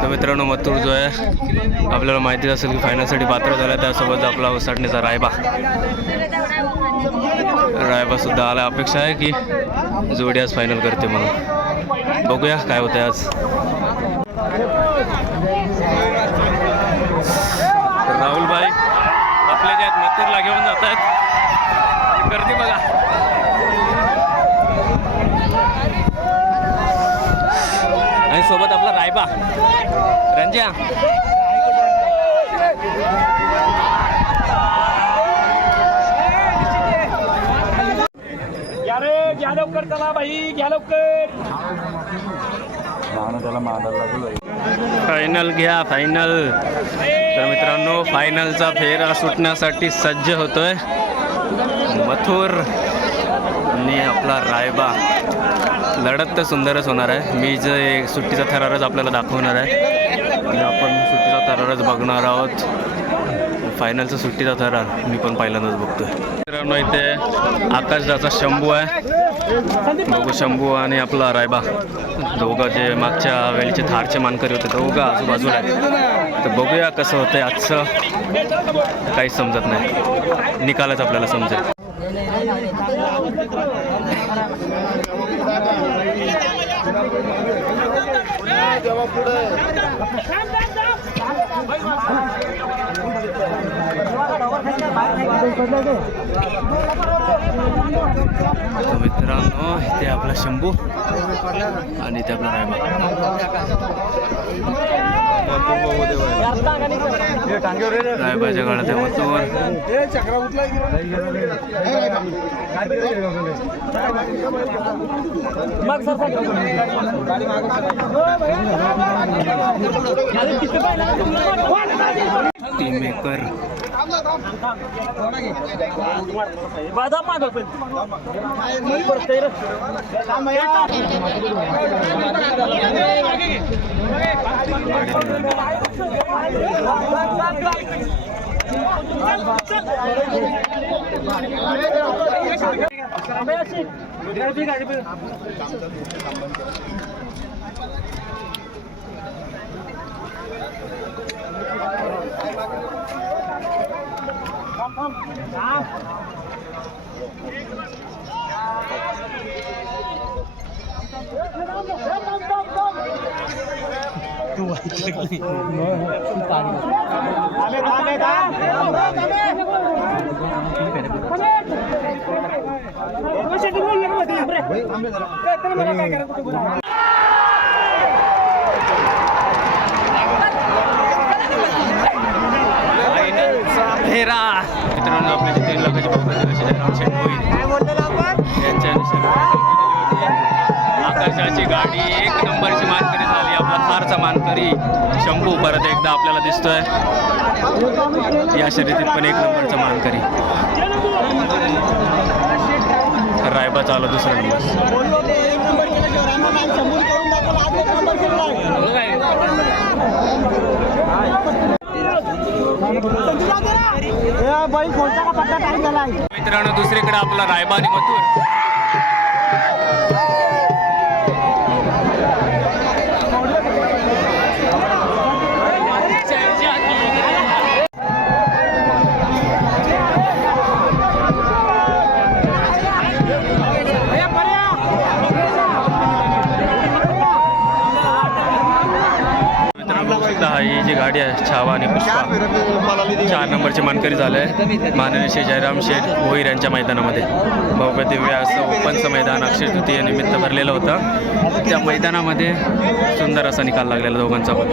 तर मित्रांनो, मथुर जो आहे आपल्याला माहितीच असेल की फायनलसाठी पात्र झाला. त्यासोबत आपला उसाटणीचा रायबा सुद्धा आला. अपेक्षा आहे की जोडी आज फायनल करते म्हणून. बघूया काय होतं आज. राहुल भाई आपले जे आहेत मथुरला घेऊन जात आहेत. गर्दी बघा. आणि सोबत आपला रायबा रंजा. घ्या लवकर चला भाई, घ्या लवकर. फायनल घ्या, फायनल. तर मित्रांनो, फायनलचा फेरा सुटण्यासाठी सज्ज होतोय मथुर आणि आपला रायबा. लढत तर सुंदरच होणार आहे. मी जे सुट्टीचा थरारच आपल्याला दाखवणार आहे आणि आपण सुट्टीचा थरारच बघणार आहोत. फायनलचा सुट्टीचा थरार मी पण पहिल्यांदाच बघतोय. मित्रांनो, इथे आकाशदाचा शंभू आहे. बघू, शंभू आणि आपला रायबा दोघं जे मागच्या वेळीचे थारचे मानकरी होते दोघं आजूबाजूला आहे. तर बघूया कसं होतंय आजचं. काहीच समजत नाही, निकालच आपल्याला समजेल. मित्रांनो, इथे आपला शंभू आणि इथे आपला रायबा. रायबाच्या काळात आहे मथुर. टीम मेकर फेरा. मित्रांनो, आपल्या 3 लाखाची आकाशाची गाडी एक नंबरची मानकरी झाली. आपला थारचा मानकरी शंभू परत एकदा आपल्याला दिसतोय या शर्यतीत पण एक नंबरचा मानकरी. रायबा चालू दुसरा नंबर. मित्रांनो, दुसरीकडे आपला रायबा आणि मथुर. ही जी गाडी आहे छावा आणि पुष्पा 4 नंबरची मानकरी झालं आहे माननीय श्री जयराम शेठ भोईर यांच्या मैदानामध्ये. भव्य दिव्य असं ओपनचं मैदान अक्षय तृतीयेनिमित्त भरलेलं होतं. त्या मैदानामध्ये सुंदर असा निकाल लागलेला दोघांचा पण.